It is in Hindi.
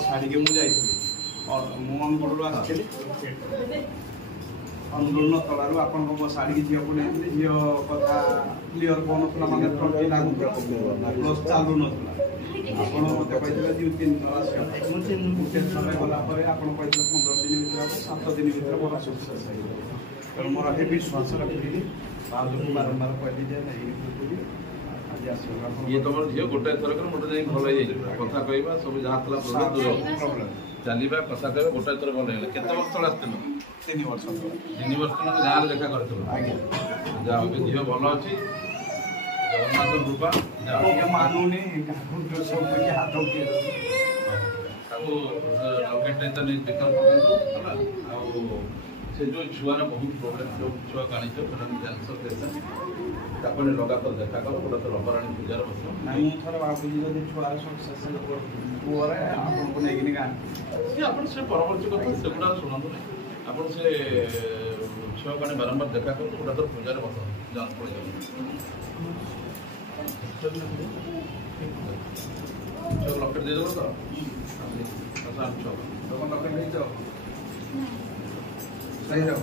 शाढ़ी के मुझे अनुगुड़ आसली अनुगुण तलारू आपण शाढ़ी की झील को नहीं झील कथा क्लीयर कौन ना माने फ्रंट लागू प्लस चालू नाला आपण मत कहते 2-3 गोटे समय गलापर आप 15 दिन भर 7 दिन भर मोर सक्सेस है मोर हे विश्वास रखी बारंबार कहली ये तुम झील गोटे थरक मोटे भल कथा कहवा सब जहाँ प्रॉब्लम चलवा कथा कह गोटे थर भल केत वर्ष तक आसती 3 वर्ष 3 वर्ष तक गाँव देखा कर झील भल अच्छी जगन्नाथ कृपा मानुनी हाथ से जो छुआ बहुत प्रोब्लेम जो छुआ काणी कैंसर पेसेंट लगातार देखा कर गोटे तो रबराणी पूजार बस नहीं थर भावी जब छुआ सक्सेस पुअर आपको नहीं गाँ से परवर्ती कथा सेगुड़ा शुणु आप से छुआ काणी बारंबार देखा कर गोटे तो पूजार बस जान पड़ लकेट दे देव तो लकेट नहीं जाओ सही रहो।